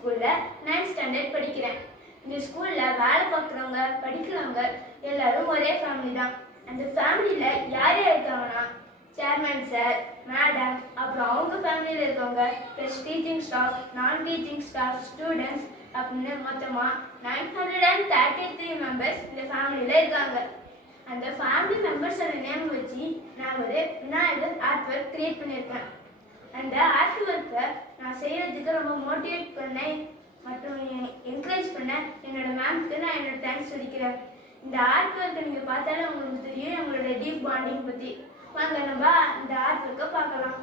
ஸ்கூலில் 9th standard படிக்கிறேன். இந்த ஸ்கூலில் வேலை பார்க்குறவங்க படிக்கிறவங்க எல்லாரும் ஒரே ஃபேமிலி தான். அந்த ஃபேமிலியில் யார் யார் இருக்காங்கன்னா சேர்மேன் சார், மேடம், அப்புறம் அவங்க ஃபேமிலியில் இருக்கவங்க ப்ளஸ் டீச்சிங் ஸ்டாஃப், நான் டீச்சிங் ஸ்டாஃப், ஸ்டூடெண்ட்ஸ் அப்படின்னு மொத்தமாக 933 மெம்பர்ஸ் இந்த ஃபேமிலியில் இருக்காங்க. அந்த ஃபேமிலி மெம்பர்ஸோட நேம் வச்சு நான் ஒரு விநாயகர் ஆர்ட் ஒர்க் கிரியேட் பண்ணியிருக்கேன். அந்த ஆர்ட் ஒர்க்கை நான் செய்கிறதுக்கு ரொம்ப மோட்டிவேட் பண்ணேன் மற்றும் என்கரேஜ் பண்ண என்னோட மேம்க்கு நான் என்னோட தேங்க்ஸ் சொல்லிக்கிறேன். இந்த ஆர்ட் ஒர்க்கை நீங்கள் பார்த்தாலே உங்களுக்கு தெரியும் எங்களோட டீப் பாண்டிங் பற்றி. வாங்க நம்ம இந்த ஆர்ட் ஒர்க்கை பார்க்கலாம்.